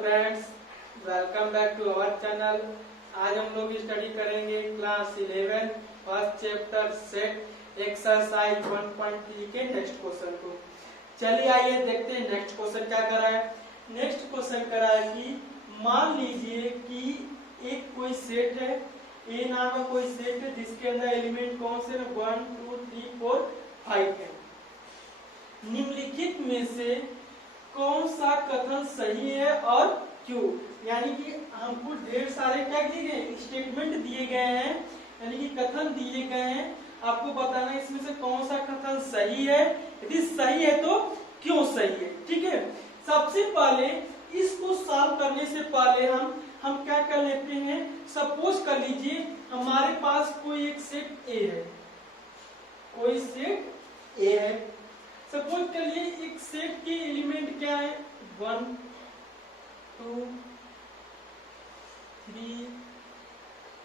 Friends, welcome back to our channel. आज हम लोग स्टडी करेंगे class 11 first chapter set exercise 1.3 के नेक्स्ट क्वेश्चन को। चलिए आइए देखते हैं नेक्स्ट क्वेश्चन क्या कर रहा है। नेक्स्ट क्वेश्चन कर रहा है कि मान लीजिए कि एक कोई सेट है, ए नाम का कोई सेट है जिसके अंदर एलिमेंट कौन से 1 2 3 4 5 है। निम्नलिखित में से कौन सा कथन सही है और क्यों। यानी कि हमको ढेर सारे क्या दिए गए, स्टेटमेंट दिए गए हैं, यानी कि कथन दिए गए हैं। आपको बताना है इसमें से कौन सा कथन सही है, यदि सही है तो क्यों सही है। ठीक है, सबसे पहले इसको सॉल्व करने से पहले हम क्या कर लेते हैं। सपोज कर लीजिए हमारे पास कोई एक सेट ए है, कोई सेट ए है। सपोज कर लिए एक सेट के एलिमेंट क्या है 1 2 3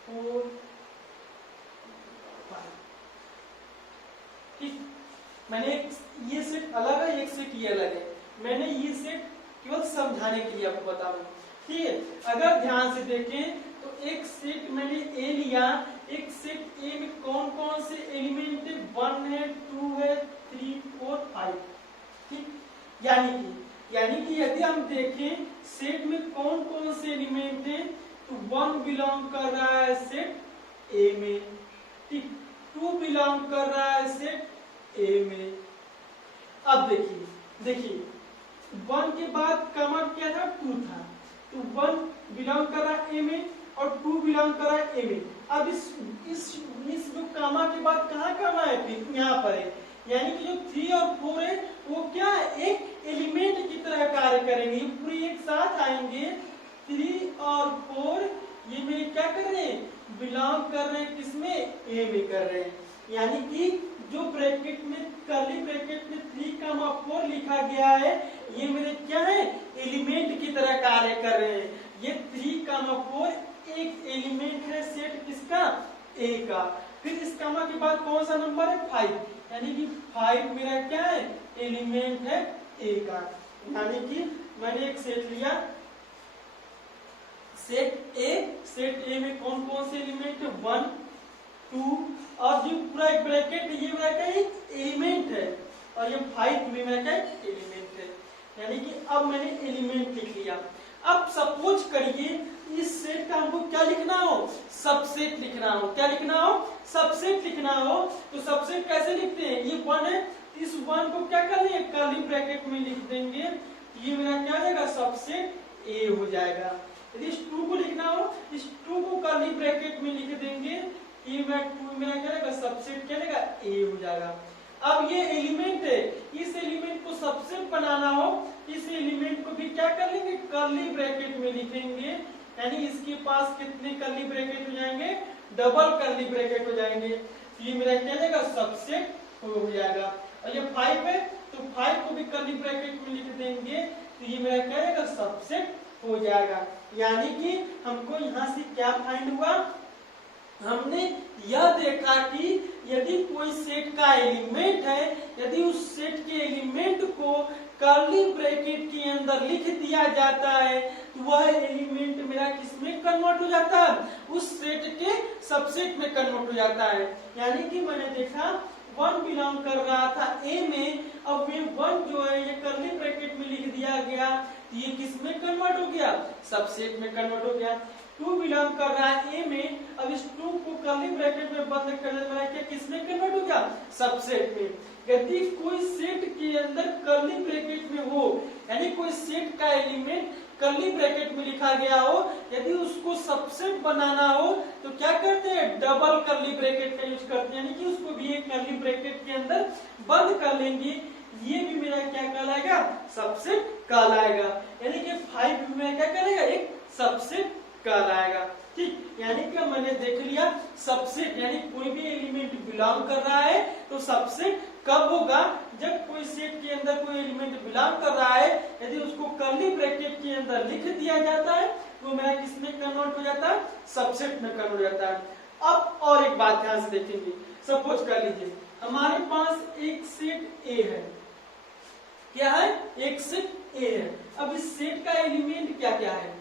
4 5। ठीक, मैंने ये सेट अलग है, एक सेट ये अलग है। मैंने ये सेट केवल समझाने के लिए आपको बता रहा हूं। ठीक है, अगर ध्यान से देखें तो एक सेट मैंने ए लिया, एक सेट ए में कौन कौन से एलिमेंट है 1 है 2 है 3 4 5। ठीक, यानी कि यदि हम देखें सेट में कौन कौन से एलिमेंट है तो 1 बिलोंग कर रहा है सेट ए में। ठीक, 2 बिलोंग कर रहा है सेट ए में। अब देखिए 1 के बाद कमा क्या था 2 था, तो 1 बिलोंग कर रहा है ए में और 2 बिलोंग कर रहा है ए में। अब इस जो कामा के बाद कहाँ कामा है, फिर यहाँ पर है। यानी कि जो 3 और 4 है वो क्या है, एक एलिमेंट की तरह कार्य करेंगे, ये पूरी एक साथ आएंगे। 3 और 4 ये मेरे क्या कर रहे हैं, बिलोंग कर रहे हैं किसमें, ए में कर रहे हैं। यानी कि जो ब्रैकेट में कर्ली ब्रैकेट में 3, 4 लिखा गया है ये मेरे क्या है, एलिमेंट की तरह कार्य कर रहे हैं। ये 3, 4 एक एलिमेंट है सेट किसका, ए का। फिर इस कामा के बाद कौन सा नंबर है 5, यानी कि 5 मेरा क्या है, एलिमेंट है ए का। यानी कि मैंने एक सेट लिया सेट ए में कौन कौन से एलिमेंट है 1 2 और जो पूरा एक ब्रैकेट है ये मेरा क्या एलिमेंट है, और ये 5 भी मेरा क्या एलिमेंट है। यानी कि अब मैंने एलिमेंट लिख लिया। अब सपोज करिए इस सेट का हमको क्या लिखना हो, सबसेट लिखना हो। क्या लिखना हो, सबसेट लिखना हो। तो सबसेट कैसे लिखते हैं, ये 1 है, इस 1 को क्या कर लेंगे, कर्ली ब्रैकेट में लिख देंगे। ये मेरा क्या हो जाएगा, सबसेट ए हो जाएगा। यदि इस 2 को लिखना हो, इस 2 को कर्ली ब्रैकेट में लिख देंगे, ये मेरा 2 मेरा क्या रहेगा, सबसेट क्या रहेगा, ए हो जाएगा। अब ये एलिमेंट है, इस एलिमेंट को सबसेट बनाना हो, इस एलिमेंट को भी क्या कर लेंगे, कर्ली ब्रैकेट में लिखेंगे। यानी इसके पास कितने कर्ली ब्रैकेट हो जाएंगे, डबल कर्ली ब्रैकेट हो जाएंगे। ये मेरा क्या जाएगा, सबसेट हो जाएगा। और ये 5 है तो 5 को भी कर्ली ब्रैकेट में लिख देंगे, तो ये मेरा क्या जाएगा, सबसेट हो जाएगा। यानी कि हमको यहाँ से क्या फाइंड हुआ, हमने यह देखा कि यदि कोई सेट का एलिमेंट है, यदि उस सेट के एलिमेंट को कर्ली ब्रैकेट के अंदर लिख दिया जाता है तो वह एलिमेंट मेरा किसमें कन्वर्ट हो जाता है, उस सेट के सबसेट में कन्वर्ट हो जाता है। यानी कि मैंने देखा 1 बिलोंग कर रहा था ए में, अब ये 1 जो है ये कर्ली ब्रैकेट में लिख दिया गया, ये किसमें कन्वर्ट हो गया, सबसेट में कन्वर्ट हो गया। 2 बिलोंग कर रहा है ए में, अब इस 2 को कर्ली ब्रैकेट में बंद कर देना है, क्या किसमें कन्वर्ट हो गया, सबसेट में। यदि कोई सेट के अंदर कर्ली ब्रैकेट में हो, यानी कोई सेट का एलिमेंट कर्ली ब्रैकेट में लिखा गया हो, यदि उसको सबसेट बनाना हो तो क्या करते हैं, डबल कर्ली ब्रैकेट का यूज करते हैं। यानी कि उसको भी एक कर्ली ब्रैकेट के अंदर बंद कर लेंगे, ये भी मेरा क्या कहलाएगा, सबसेट कहलाएगा। यानी कि 5 भी मेरा क्या कहलाएगा, एक सबसेट कहलाएगा। ठीक, यानी कि मैंने देख लिया सबसेट, यानी कोई भी एलिमेंट बिलोंग कर रहा है तो सबसेट कब होगा, जब कोई सेट के अंदर कोई एलिमेंट बिलोंग कर रहा है, यदि उसको कर्ली ब्रैकेट के अंदर लिख दिया जाता है तो मेरा किसमें कन्वर्ट हो जाता है, सबसेट में कन्वर्ट हो जाता है। अब और एक बात ध्यान से देखेंगे, सपोज कर लीजिए हमारे पास एक सेट ए है, क्या है, एक सेट ए है। अब इस सेट का एलिमेंट क्या क्या है,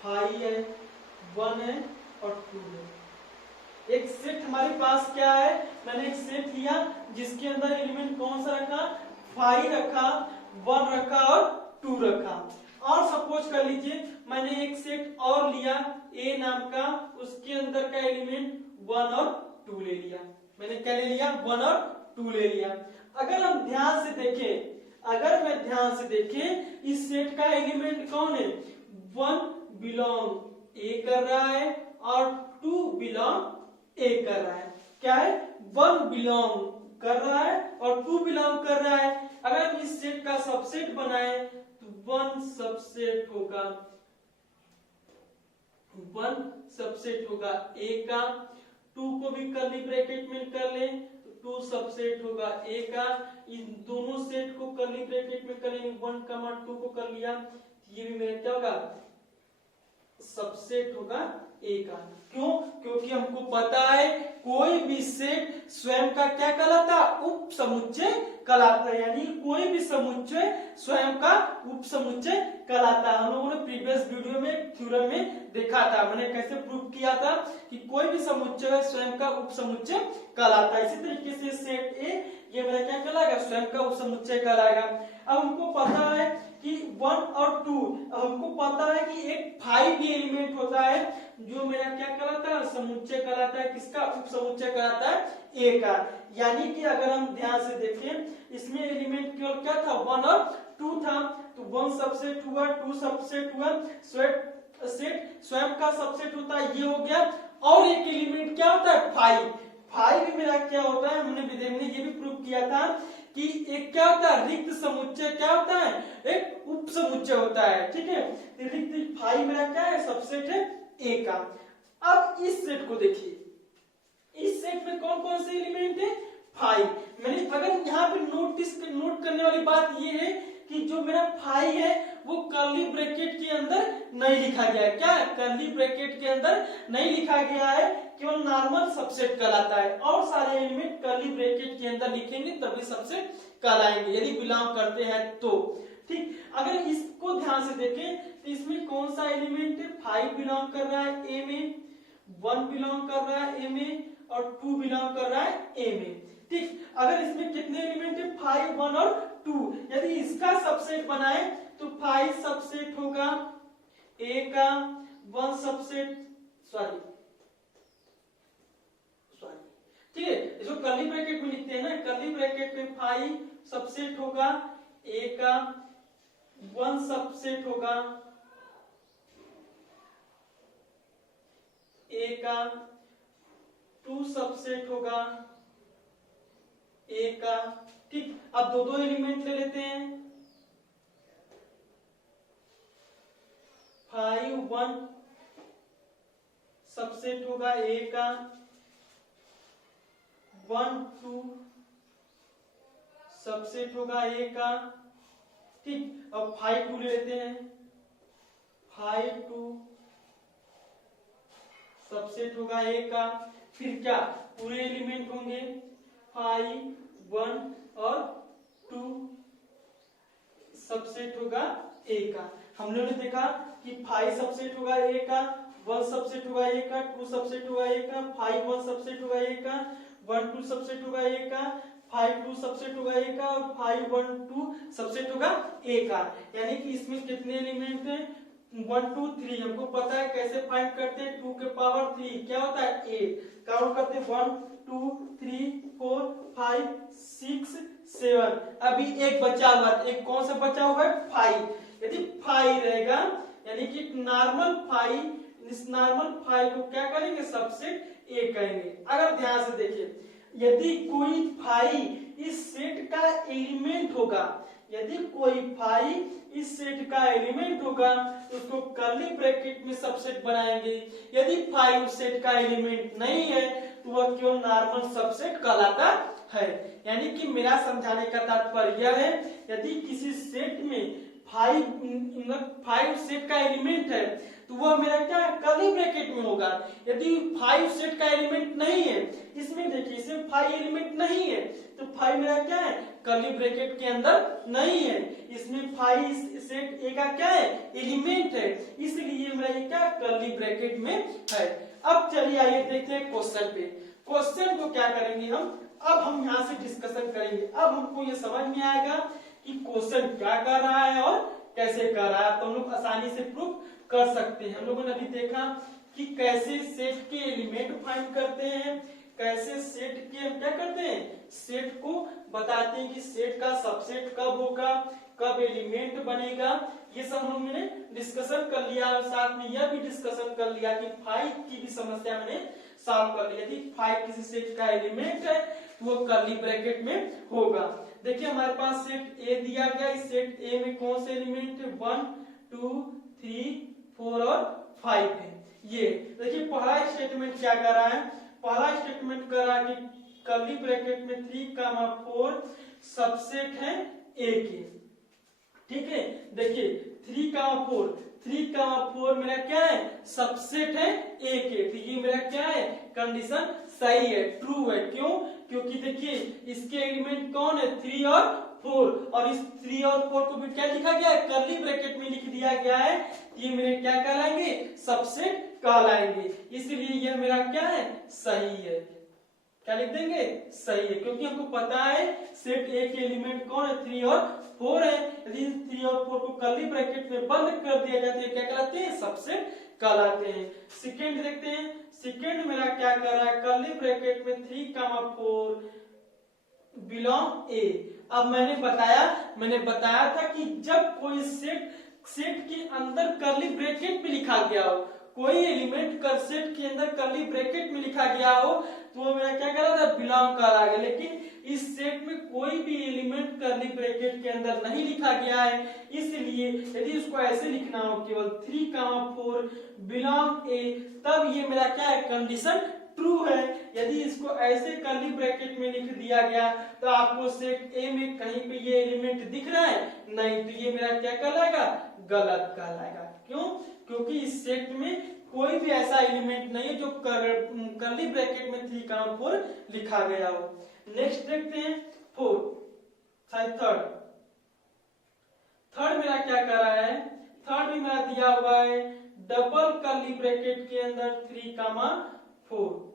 5 है, 1 है और 2 है। एक सेट हमारे पास क्या है, मैंने एक सेट लिया जिसके अंदर एलिमेंट कौन सा रखा, 5 रखा, 1 रखा और 2 रखा। और सपोज कर लीजिए मैंने एक सेट और लिया ए नाम का, उसके अंदर का एलिमेंट 1 और 2 ले लिया। मैंने क्या ले लिया, 1 और 2 ले लिया। अगर हम ध्यान से देखें, अगर मैं ध्यान से देखें, इस सेट का एलिमेंट कौन है, 1 बिलोंग ए कर रहा है और 2 बिलोंग ए कर रहा है। क्या है, 1 बिलोंग कर रहा है और 2 बिलोंग कर रहा है। अगर हम इस सेट का सबसेट बनाए तो 1 सबसेट होगा, 1 सबसेट होगा ए का, 2 को भी कर्ली ब्रैकेट में कर ले तो 2 सबसेट होगा ए का। इन दोनों सेट को कर्ली ब्रैकेट में करेंगे, 1 कमा 2 को कर लिया, ये भी मेरा क्या होगा, सबसेट होगा ए का। क्यों, क्योंकि हमको पता है कोई भी सेट स्वयं का क्या कहलाता, उप समुच्चय कहलाता है। यानी कोई भी समुच्चय स्वयं का उप समुच्चय कहलाता है। हम लोगों ने प्रीवियस वीडियो में थ्योरम में देखा था, मैंने कैसे प्रूव किया था कि कोई भी समुच्चय स्वयं का उप समुच्चय कहलाता है। इसी तरीके से सेट ए ये मेरा क्या कहलाएगा, स्वयं का उप समुच्चय कहलाएगा। अब हमको पता है कि 1 और 2, हमको पता है कि एक 5 भी एलिमेंट होता है जो मेरा क्या कहलाता है, समुच्चय कहलाता है। किसका, उप समुच्चय कहलाता है ए का। यानी कि अगर हम ध्यान से देखें इसमें एलिमेंट केवल क्या था, 1 और 2 था, तो 1 सबसेट हुआ, 2 सबसेट हुआ, सेट स्वयं का सबसेट होता है, ये हो गया। और एक एलिमेंट क्या होता है, 5 भी मेरा क्या होता है, हमने ये भी प्रूव किया था कि एक क्या होता है, रिक्त समुच्चय क्या होता है, एक उप समुच्चय होता है। ठीक है, रिक्त 5 मेरा क्या है, सबसेट है ए का। अब इस सेट को देखिए, इस सेट में कौन कौन से एलिमेंट है, 5। मैंने अगर यहाँ पे नोट करने वाली बात ये है कि जो मेरा 5 है वो कर्ली ब्रैकेट के अंदर नहीं लिखा गया है। क्या, कर्ली ब्रैकेट के अंदर नहीं लिखा गया है, केवल नॉर्मल सबसेट कहलाता है। और सारे एलिमेंट कर्ली ब्रैकेट के अंदर लिखेंगे तभी सबसेट कहलाएंगे, यदि बिलोंग करते हैं तो। ठीक, अगर इसको ध्यान से देखें तो इसमें कौन सा एलिमेंट है, 5 बिलोंग कर रहा है ए में, 1 बिलोंग कर रहा है ए में और 2 बिलोंग कर रहा है ए में। ठीक, अगर इसमें कितने एलिमेंट है, 5, 1 और 2। यदि इसका सबसेट बनाए तो 5 सबसेट होगा ए का, 1 सबसेट ठीक है, इसको कर्ली ब्रैकेट में लिखते हैं ना, कर्ली ब्रैकेट में 5 सबसेट होगा ए का, 1 सबसेट होगा ए का, 2 सबसेट होगा ए का। ठीक, अब दो एलिमेंट ले लेते हैं, 5, 1 सबसेट होगा ए का, 1, 2 सबसेट होगा ए का। ठीक, अब 5, 2 ले लेते हैं, 5, 2 सबसेट होगा ए का। फिर क्या, पूरे एलिमेंट होंगे 5, 1 और 2 सबसेट होगा ए का। हम लोगों ने देखा कि 5 सबसेट होगा ए का, 1 सबसेट होगा ए का, 2 सबसेट होगा ए का, 5, 1 सबसेट होगा ए का, 1, 2 सबसेट होगा ए का, 5, 2 सबसेट होगा ए का और 5, 1, 2 सबसेट होगा ए का। यानी कि इसमें कितने एलिमेंट हैं, 1, 2, 3। हमको पता है कैसे फाइंड करते हैं, 2 के पावर 3 क्या होता है 8। काउंट करते हैं 1, 2, 3, 4, 5, 6, 7। अभी एक बचा हुआ, एक कौन सा बचा हुआ है, 5। यदि 5 रहेगा यानी कि नॉर्मल 5, इस नॉर्मल 5 को क्या करेंगे, सबसेट ए कहेंगे। अगर ध्यान से देखिए, यदि कोई 5 इस सेट का एलिमेंट होगा, यदि कोई 5 इस सेट का एलिमेंट होगा तो उसको कर्ली ब्रैकेट में सबसेट बनाएंगे। यदि 5 उस सेट का एलिमेंट नहीं है तो वह केवल नॉर्मल सबसेट कहलाता है। यानी कि मेरा समझाने का तात्पर्य यह है, यदि किसी सेट में 5 सेट का एलिमेंट है तो वह मेरा क्या है, कर्ली ब्रैकेट में होगा। यदि 5 सेट का एलिमेंट नहीं है, इसमें देखिए इसमें 5 एलिमेंट नहीं है तो 5 मेरा क्या है, कर्ली ब्रैकेट के अंदर नहीं है। इसमें 5 सेट ए का क्या है, एलिमेंट है, इसलिए मेरा ये क्या कर्ली ब्रैकेट में है। अब चलिए आइए देखते हैं क्वेश्चन पे। क्वेश्चन को क्या करेंगे अब हम यहाँ से डिस्कशन करेंगे। अब हमको ये समझ में आएगा कि क्वेश्चन क्या कर रहा है और कैसे कर रहा है, तो हम लोग आसानी से प्रूफ कर सकते हैं। हम लोगों ने अभी देखा कि कैसे सेट के एलिमेंट फाइंड करते हैं, कैसे सेट के हम क्या करते हैं, सेट को बताते हैं कि सेट का सबसेट कब होगा, कब एलिमेंट बनेगा, ये सब हमने डिस्कशन कर लिया। और साथ में यह भी डिस्कशन कर लिया कि 5 की भी समस्या मैंने सॉल्व कर लिया थी। 5 किसी सेट का एलिमेंट है तो वो कर्ली ब्रैकेट में होगा। देखिए हमारे पास सेट ए दिया गया, इस सेट ए में कौन से एलिमेंट है, 1 2 3 4 और 5 है। ये देखिए पहला स्टेटमेंट क्या कर रहा है, पहला स्टेटमेंट कर रहा है कि कर्ली ब्रैकेट में 3, 4 सबसेट है ए के। ठीक है, देखिए 3, 4 मेरा क्या है, सबसेट है ए के, तो ये मेरा क्या है, कंडीशन सही है, ट्रू है। क्यों, क्योंकि देखिए इसके एलिमेंट कौन है, 3 और 4, और इस 3 और 4 को भी क्या लिखा गया है, कर्ली ब्रैकेट में लिख दिया गया है। ये मेरे क्या कहलाएंगे, सबसेट कहलाएंगे, इसलिए यह मेरा क्या है, सही है। क्या लिख देंगे, सही है, क्योंकि हमको पता है सेट ए के एलिमेंट कौन है, 3 और 4 है। यदि 3 और 4 को कर्ली ब्रैकेट में बंद कर दिया जाता है, क्या कहलाते हैं, सबसेट कहलाते हैं। सेकंड देखते हैं, सेकंड मेरा क्या कर रहा है, कर्ली ब्रैकेट में 3, 4 बिलोंग ए। अब मैंने बताया था कि जब कोई सेट के अंदर कर्ली ब्रैकेट में लिखा गया हो, कोई एलिमेंट कर सेट के अंदर कर्ली ब्रैकेट में लिखा गया हो, तो वो मेरा क्या कहलाता है, बिलोंग कहलाएगा। लेकिन इस सेट में कोई भी एलिमेंट कर्ली ब्रैकेट के अंदर नहीं लिखा गया है, इसलिए यदि इसको ऐसे लिखना हो, केवल 3, 4 बिलोंग ए, तब ये मेरा क्या है, कंडीशन ट्रू है। यदि इसको ऐसे कर्ली ब्रैकेट में लिख दिया गया तो आपको सेट ए में कहीं पे ये एलिमेंट दिख रहा है, नहीं, तो ये मेरा क्या कहलाएगा, गलत कहलाएगा। क्यों, क्योंकि इस सेट में कोई भी ऐसा एलिमेंट नहीं है जो कर्ली ब्रैकेट में 3, 4 लिखा गया हो। नेक्स्ट देखते हैं थर्ड मेरा क्या कर रहा है, थर्ड भी मेरा दिया हुआ है डबल कर्ली ब्रैकेट के अंदर 3, 4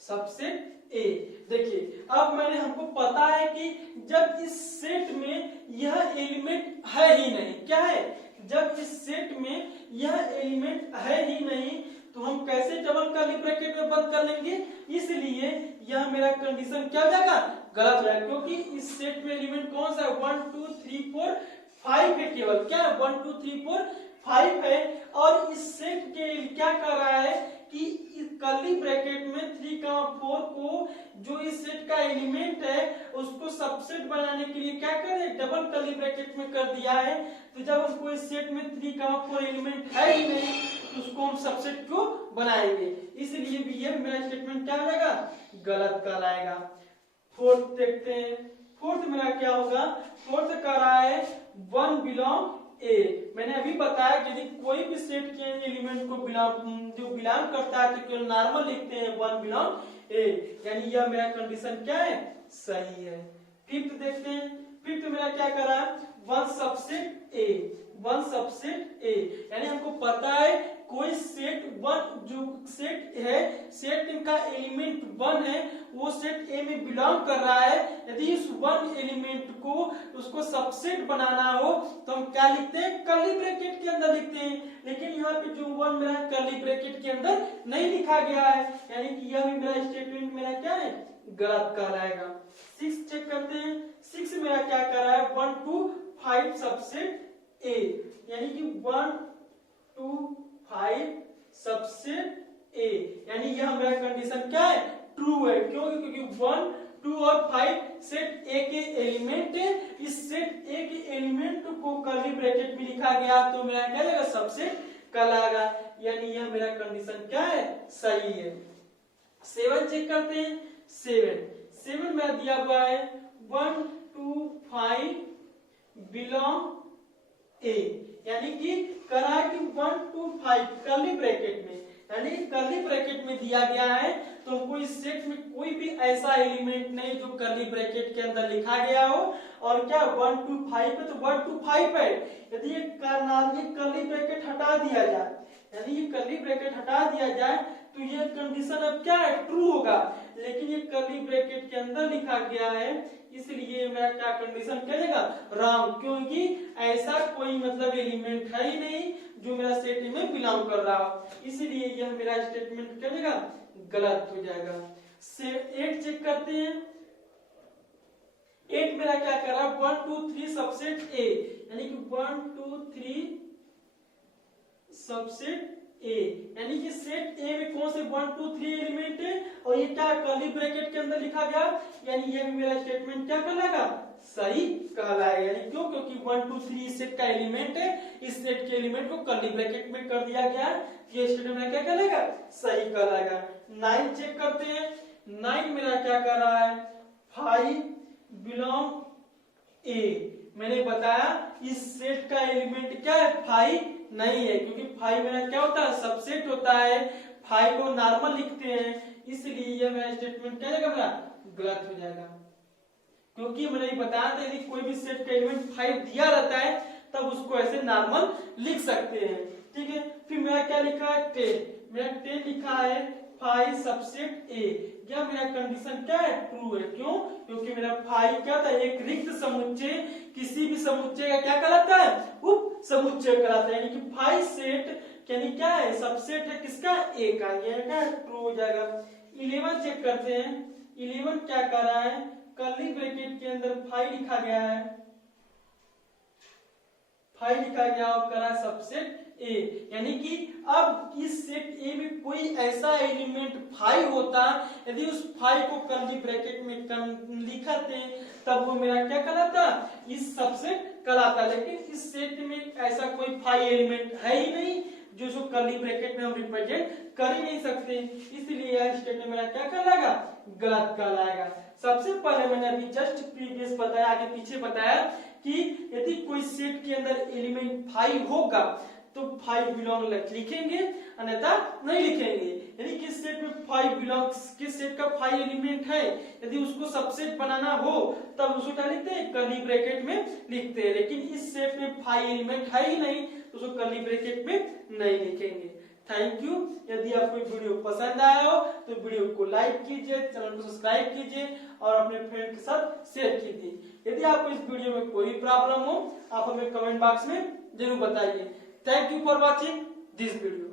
सबसेट ए। देखिए अब हमको पता है कि जब इस सेट में यह एलिमेंट है ही नहीं, क्या है, जब इस सेट में यह एलिमेंट है ही नहीं, तो हम कैसे डबल कर्ली ब्रैकेट में बंद कर लेंगे, इसलिए यह मेरा कंडीशन क्या हो जाएगा, गलत हो जाएगा। क्योंकि इस सेट में एलिमेंट कौन सा है, 1 2 3 4 5 है, केवल क्या है, 1 2 3 4 5 है। और इस सेट के क्या कर रहा है कि कर्ली ब्रैकेट में 3, 4 को जो इस सेट का एलिमेंट है उसको सबसेट बनाने के लिए क्या करे, डबल कर्ली ब्रैकेट में कर दिया है। तो जब हमको इस सेट में 3, 4 एलिमेंट है ही नहीं, तो उसको हम सबसेट क्यों बनाएंगे, इसलिए भी ये मेरा स्टेटमेंट क्या हो जाएगा, गलत कहलाएगा। फोर्थ देखते हैं, फोर्थ मेरा क्या होगा, फोर्थ कर रहा है 1 बिलोंग ए। मैंने अभी बताया कि यदि कोई भी सेट के एलिमेंट को बिलोंग करता है तो केवल नॉर्मल लिखते हैं 1 बिलोंग ए, यानी यह मेरा कंडीशन क्या है, सही है। फिफ्थ देखते हैं, फिफ्थ मेरा क्या कर रहा है, 1 सबसेट ए, 1 सबसेट ए, यानी हमको पता है कोई सेट 1 जो सेट है, सेट का एलिमेंट 1 है, वो सेट ए में बिलोंग कर रहा है। यदि इस 1 एलिमेंट को उसको सबसेट बनाना हो तो हम क्या लिखते हैं, कर्ली ब्रैकेट के अंदर लिखते हैं। लेकिन यहाँ पे जो 1 मेरा कर्ली ब्रैकेट के अंदर नहीं लिखा गया है, यानी कि यह भी मेरा स्टेटमेंट मेरा क्या है, गलत कहलाएगा। 6 चेक करते हैं, 6 मेरा क्या कर रहा है, 1 2 5 सबसेट ए, यानी कि 1 2 5 सबसेट ए, यानी यह मेरा कंडीशन क्या है, ट्रू है। क्यों, क्योंकि 1 2 और 5 सेट ए के एलिमेंट है। इस सेट ए के एलिमेंट को कर्ली ब्रैकेट में लिखा गया तो मेरा क्या लगेगा, सबसेट कहलाएगा, यानी यह मेरा कंडीशन क्या है, सही है। 7 चेक करते हैं, 7 मेरा दिया हुआ है 1 2 5 बिलोंग ए, यानी कि करा कि 1 2 5 कर्ली ब्रैकेट में, यानी कर्ली ब्रैकेट में दिया गया है तो हमको इस सेट में कोई भी ऐसा एलिमेंट नहीं जो कर्ली ब्रैकेट के अंदर लिखा गया हो। और क्या 1 to 5 है तो 1 to 5 है। यदि ये कर्ली ब्रैकेट हटा दिया जाए, यानी ये कर्ली ब्रैकेट हटा दिया जाए तो ये कंडीशन अब क्या है, ट्रू होगा। लेकिन ये कर्ली ब्रैकेट के अंदर लिखा गया है इसलिए मेरा क्या कंडीशन क्या जाएगा, रॉन्ग, क्योंकि ऐसा कोई मतलब एलिमेंट है ही नहीं जो मेरा सेट में बिलोंग कर रहा हो, इसलिए यह मेरा स्टेटमेंट क्या जाएगा, गलत हो जाएगा। से 8 चेक करते हैं। 8 मेरा क्या कर रहा है, 1 2 3 सबसेट ए, यानी कि 1 2 3 सबसेट ए, यानी कि सेट ए में कौन से 1 2 3 एलिमेंट है और ये क्या कर्ली ब्रैकेट के अंदर लिखा गया, यानी ये मेरा स्टेटमेंट क्या कहलाएगा, सही कहलाएगा। यानी क्यों, क्योंकि 1 2 3 सेट का एलिमेंट है, इस सेट के एलिमेंट को कर्ली ब्रैकेट में कर दिया गया है, ये स्टेटमेंट क्या कहलाएगा, सही कहलाएगा। 9 चेक करते हैं। 9 मेरा क्या कर रहा है, 5 बिलोंग ए। मैंने बताया इस सेट का एलिमेंट क्या है, 5 नहीं है, क्योंकि 5 मेरा क्या होता है, सबसेट होता है, 5 को नॉर्मल लिखते हैं, इसलिए ये मेरा स्टेटमेंट क्या जाएगा, मेरा गलत हो जाएगा। क्योंकि मैंने बताया था यदि कोई भी सेट का एलिमेंट 5 दिया रहता है तब उसको ऐसे नॉर्मल लिख सकते हैं, ठीक है। फिर मेरा क्या लिखा है, 10, मेरा 10 लिखा है 5 सबसेट ए, क्या मेरा कंडीशन क्या है, ट्रू है। क्यों, क्योंकि मेरा 5 क्या था, एक रिक्त समुच्चय, किसी भी समुच्चय का क्या कहलाता है, उप समुच्चय कहलाता है, यानी कि 5 सेट यानी क्या है, सबसेट है किसका, ए का, ये क्या ट्रू हो जाएगा। 11 चेक करते हैं। 11 क्या कर रहा है, कर्ली ब्रैकेट के अंदर 5 लिखा गया है, 5 लिखा गया और करा सबसेट ए, यानी कि अब इस सेट ए में कोई ऐसा एलिमेंट 5 होता, यदि उस 5 को कर्ली ब्रैकेट में लिखते तब वो मेरा क्या कहलाता, इस सबसेट कहलाता। लेकिन इस सेट में ऐसा कोई 5 एलिमेंट है ही नहीं जो उसको कर्ली ब्रैकेट में हम रिप्रेजेंट कर ही नहीं सकते, इसलिए यह स्टेटमेंट मेरा क्या कहलाएगा, गलत कहलाएगा। सबसे पहले मैंने अभी जस्ट प्रीवियस बताया, आगे पीछे बताया कि यदि कोई सेट के अंदर एलिमेंट 5 होगा तो 5 बिलोंग लिखेंगे, अन्यथा नहीं लिखेंगे। यानी किस सेट में 5 बिलोंग्स, किस सेट का 5 एलिमेंट है, यदि उसको सबसेट बनाना हो तब उसको क्या लिखते हैं, कर्ली ब्रैकेट में लिखते हैं। लेकिन इस सेट में 5 एलिमेंट है ही नहीं तो उसको कर्ली ब्रैकेट में नहीं लिखेंगे। Thank you. यदि आपको वीडियो पसंद आया हो तो वीडियो को लाइक कीजिए, चैनल को सब्सक्राइब कीजिए और अपने फ्रेंड के साथ शेयर कीजिए। यदि आपको इस वीडियो में कोई प्रॉब्लम हो आप हमें कमेंट बॉक्स में जरूर बताइए। Thank you for watching this video.